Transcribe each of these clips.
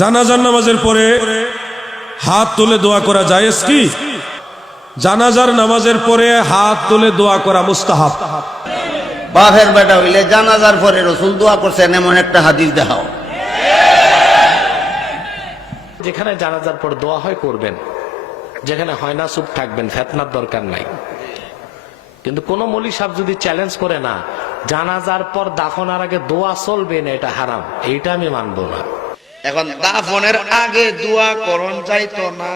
জানাজার নামাজের পরে হাত তুলে দোয়া করা যায় কি জানাজার নামাজের পরে হাত তুলে দোয়া করা মুস্তাহাব বাফের বেটা হইলে জানাজার পরে রসুল দোয়া করছেন এমন একটা হাদিস দেখাও যেখানে জানাজার পর দোয়া হয় করবেন যেখানে হয় না চুপ থাকবেন ফেতনার দরকার নাই কিন্তু কোন মলি সাহ যদি চ্যালেঞ্জ করে না জানাজার পর দাফনার আগে দোয়া চলবে না এটা হারাম এইটা আমি মানবো না এখন দাফনের আগে দোয়া করণ যাইতো না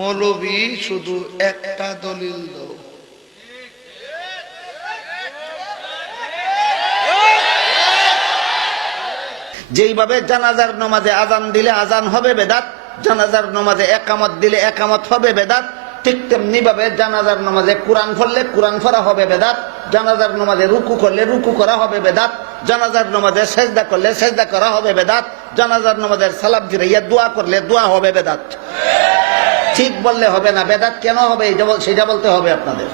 মৌলবি শুধু একটা দলিল যেইভাবে জানাজার নমাজে আজান দিলে আজান হবে বেদাত জানাজার নমাজে একামত দিলে একামত হবে বেদাত ঠিক তেমনি ভাবে জানাজার নামাজে কোরআন পড়লে কোরআন ফরা হবে বেদাত জানাজার নামাজে রুকু করলে রুকু করা হবে বেদাত জানাজার নামাজে সেজদা করলে সেজদা করা হবে বেদাত জানাজার নামাজের সালাব ফিরাইয়া দোয়া করলে দোয়া হবে বেদাত ঠিক বললে হবে না বেদাত কেন হবে সেটা বলতে হবে আপনাদের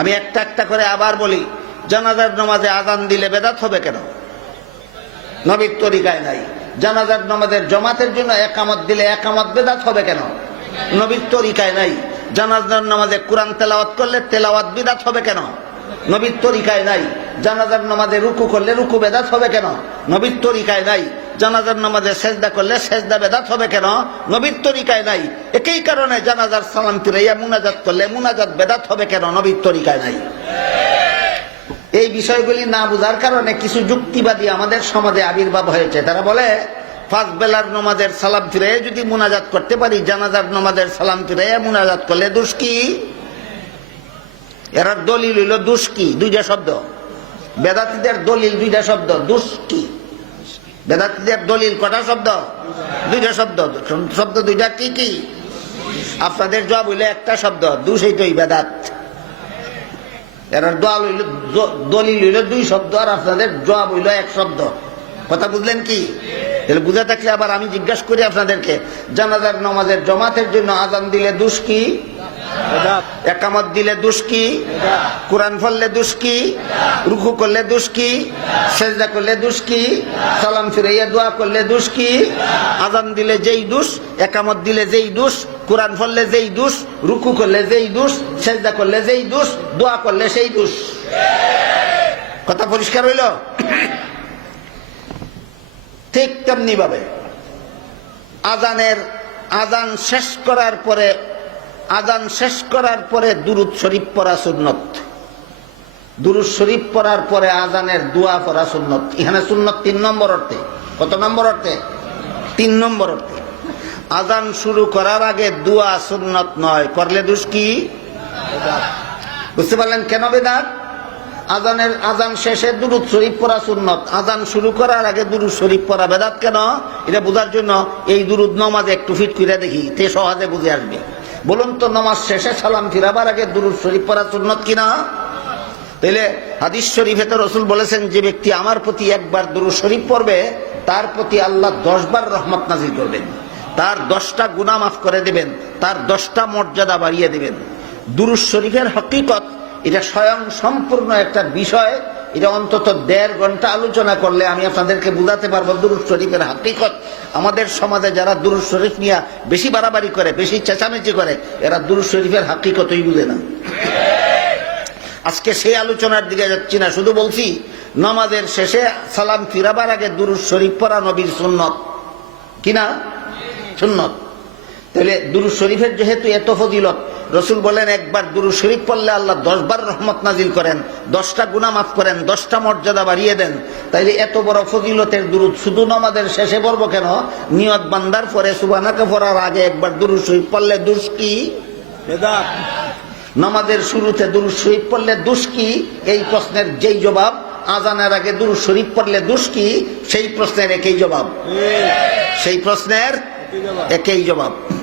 আমি একটা একটা করে আবার বলি জানাজার নামাজে আজান দিলে বেদাত হবে কেন নবীর তরিকায় নাই জানাজার নামাজের জমাতের জন্য একামত দিলে একামত বেদাত হবে কেন নবীর তরিকায় নাই জানাজার নামাজে কোরআন তেলাওয়াত করলে তেলাওয়াত বিদাত হবে কেন নবীর তরিকায় নাই জানাজার নামাজে রুকু করলে রুকু বেদাত হবে কেন নবীর তরিকায় নাই জানাজার নামাজে সেজদা করলে সেজদা বেদাত হবে কেন নবীর তরিকায় নাই একই কারণে জানাজার সালাম ফিরাইয়া মুনাজাত করলে মুনাজাত বেদাত হবে কেন নবীর তরিকায় নাই এই বিষয়গুলি না বোঝার কারণে কিছু যুক্তিবাদী আমাদের সমাজে আবির্ভাব হয়েছে তারা বলে পাঁচ বেলার নমাজের সালাম ফিরে যদি মোনাজাত করতে পারি জানাজার নমাজের সালাম ফিরে মোনাজাত করলে দোষ কি এরা দলিল হইল দোষ কি দুইটা শব্দ বেদাতিদের দলিল দুইটা শব্দ দোষ কি বেদাতিদের দলিল কটা শব্দ দুইটা শব্দ শব্দ দুইটা কি কি আপনাদের জবাব হইলে একটা শব্দ দুষেইটাই বেদাত এরা দল হইল দলিল হইল দুই শব্দ আর আপনাদের জবাব হইল এক শব্দ কথা বুঝলেন কি তাহলে বুঝা থাকলে আবার আমি জিজ্ঞাসা করি আপনাদেরকে জানাজার নমাজের জমাতের জন্য আজান দিলে দুষ কি একামত দিলে দুষ কি কোরআন ফললে দুষ কি রুখু করলে দুষ কি সেজদা করলে দুষ কি সালাম ফিরাইয়া দোয়া করলে দুষ কি আজান দিলে যেই দুষ একামত দিলে যেই দুষ কোরআন ফললে যেই দুষ রুখু করলে যেই দুষ সেজদা করলে যেই দুষ দোয়া করলে সেই দুষ কথা পরিষ্কার হইল ঠিক তেমনিভাবে আজানের আজান শেষ করার পরে আজান শেষ করার পরে দুরুদ শরীফ পড়া সুন্নত দুরুদ শরীফ পড়ার পরে আজানের দোয়া পড়া সুন্নত এখানে সুন্নত তিন নম্বর অর্থে কত নম্বর অর্থে তিন নম্বর অর্থে আজান শুরু করার আগে দোয়া সুন্নত নয় করলে দুষ্কি বুঝতে পারলেন কেন বেদাত আজানের আজান শেষে দুরুদ শরীফ পড়া সুন্নত আজান শুরু করার আগে দুরুদ শরীফ পড়া বেদাত কেন এটা বোঝার জন্য এই দুরুদ নমাজ একটু ফিট করে দেখি তে সহজে বুঝে আসবে বলুন তো নমাজ শেষে সালাম ফিরাবার আগে দুরুদ শরীফ পড়া সুন্নত কিনা তাইলে হাদিস শরীফে তো রসুল বলেছেন যে ব্যক্তি আমার প্রতি একবার দুরুদ শরীফ পড়বে তার প্রতি আল্লাহ দশবার রহমত নাজির করবেন তার দশটা গুণা মাফ করে দেবেন তার দশটা মর্যাদা বাড়িয়ে দেবেন দুরুদ শরীফের হকিকত এটা স্বয়ং সম্পূর্ণ একটা বিষয় এটা অন্তত দেড় ঘন্টা আলোচনা করলে আমি আপনাদেরকে বুঝাতে পারবো দুরুজ শরীফের হাকিকত আমাদের সমাজে যারা দুরুজ শরীফ নিয়ে বেশি বাড়াবাড়ি করে বেশি চেঁচামেচি করে এরা দুরুজ শরীফের হাকিকতই বুঝে না আজকে সেই আলোচনার দিকে যাচ্ছি না শুধু বলছি নামাজের শেষে সালাম ফিরাবার আগে দুরুজ শরীফ পড়া নবীর সুন্নত কিনা সুন্নত তাহলে দুরু শরীফের যেহেতু এত ফজিলত রসুল বলেন একবার দুরু শরীফ পড়লে আল্লাহ দশবার রহমত নাজিল করেন দশটা গুণা মাফ করেন দশটা মর্যাদা বাড়িয়ে দেন তাইলে এত বড় ফজিলতের দুরুদ শুধু নমাদের শেষে পড়ব কেন নিয়ত বান্দার পরে সুবানাকে পড়ার আগে একবার দুরু শরীফ পড়লে দুষ্কি নমাদের শুরুতে দুরু শরীফ পড়লে দুষ্কি এই প্রশ্নের যেই জবাব আজানের আগে দুরু শরীফ পড়লে দুষ্কি সেই প্রশ্নের একই জবাব সেই প্রশ্নের একই জবাব